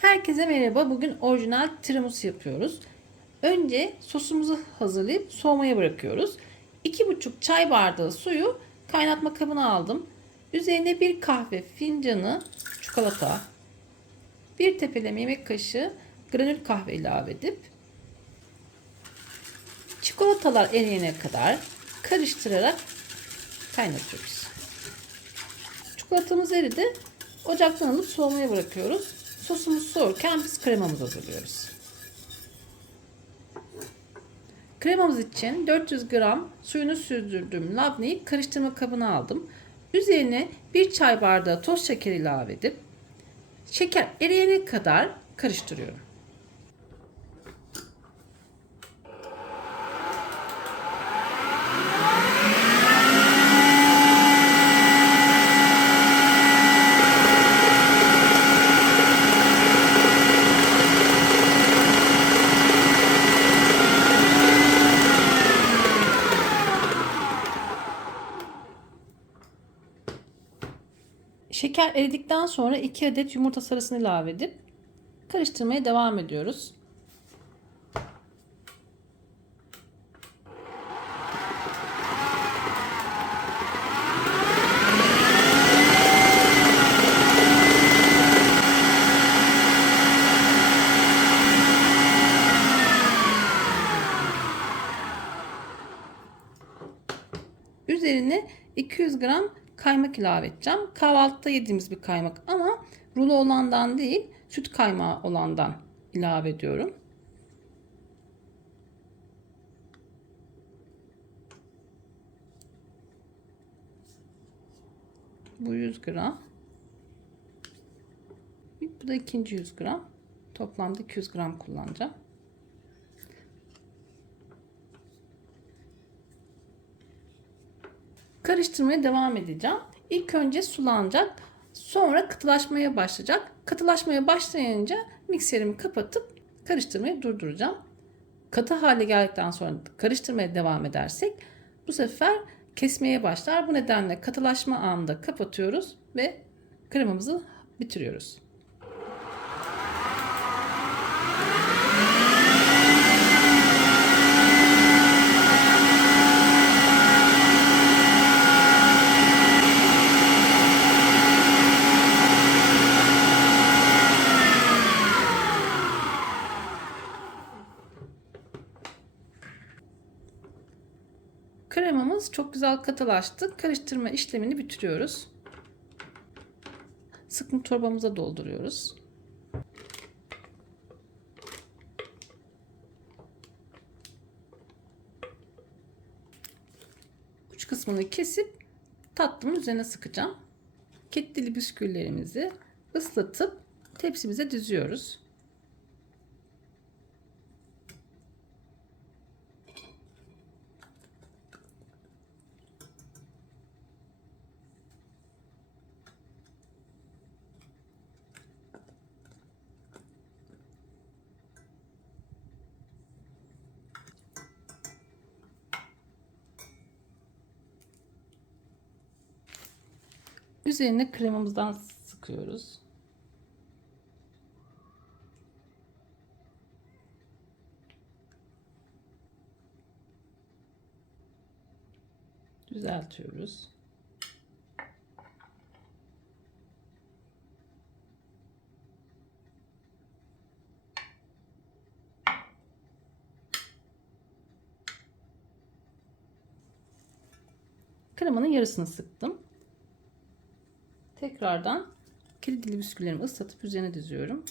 Herkese merhaba. Bugün orijinal tiramisu yapıyoruz. Önce sosumuzu hazırlayıp soğumaya bırakıyoruz. 2,5 çay bardağı suyu kaynatma kabına aldım. Üzerine bir kahve fincanı çikolata, bir tepeleme yemek kaşığı granül kahve ilave edip çikolatalar eriyene kadar karıştırarak kaynatıyoruz. Çikolatamız eridi. Ocaktan alıp soğumaya bırakıyoruz. Sosumuz soğurken biz kremamızı hazırlıyoruz. Kremamız için 400 gram suyunu süzdürdüğüm labneyi karıştırma kabına aldım. Üzerine bir çay bardağı toz şeker ilave edip şeker eriyene kadar karıştırıyorum. Şeker eridikten sonra 2 adet yumurta sarısını ilave edip karıştırmaya devam ediyoruz. Üzerine 200 gram kaymak ilave edeceğim. Kahvaltıda yediğimiz bir kaymak ama rulo olandan değil, süt kaymağı olandan ilave ediyorum. Bu 100 gram. Bu da ikinci 100 gram. Toplamda 200 gram kullanacağım. Karıştırmaya devam edeceğim. İlk önce sulanacak. Sonra katılaşmaya başlayacak. Katılaşmaya başlayınca mikserimi kapatıp karıştırmayı durduracağım. Katı hale geldikten sonra karıştırmaya devam edersek bu sefer kesmeye başlar. Bu nedenle katılaşma anında kapatıyoruz ve kremamızı bitiriyoruz. Kremamız çok güzel katılaştı. Karıştırma işlemini bitiriyoruz. Sıkım torbamıza dolduruyoruz. Uç kısmını kesip tatlımın üzerine sıkacağım. Kettili bisküvilerimizi ıslatıp tepsimize diziyoruz. Üzerine kremamızdan sıkıyoruz. Düzeltiyoruz. Kremanın yarısını sıktım. Tekrardan kilidili bisküvilerimi ıslatıp üzerine diziyorum.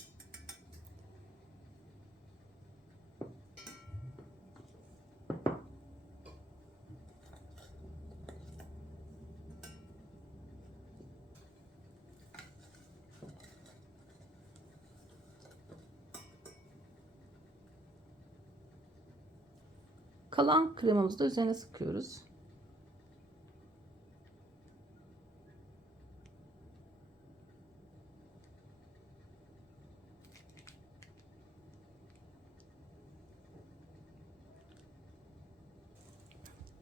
Kalan kremamızı da üzerine sıkıyoruz.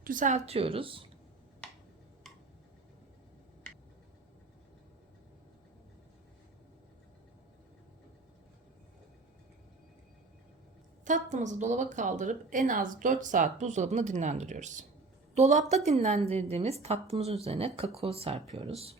düzeltiyoruz. Tatlımızı dolaba kaldırıp en az 4 saat buzdolabında dinlendiriyoruz. Dolapta dinlendirdiğimiz tatlımızın üzerine kakao serpiyoruz.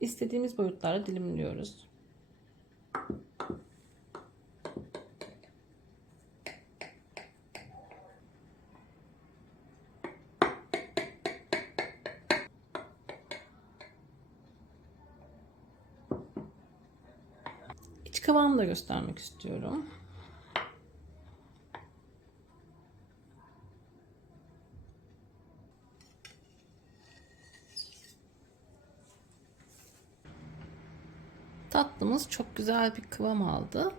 İstediğimiz boyutlarda dilimliyoruz. İç kıvamını da göstermek istiyorum. Tatlımız çok güzel bir kıvam aldı.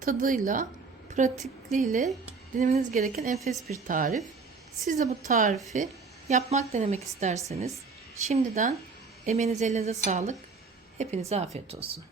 Tadıyla, pratikliğiyle denemeniz gereken enfes bir tarif. Siz de bu tarifi yapmak denemek isterseniz şimdiden emeğinize elinize sağlık. Hepinize afiyet olsun.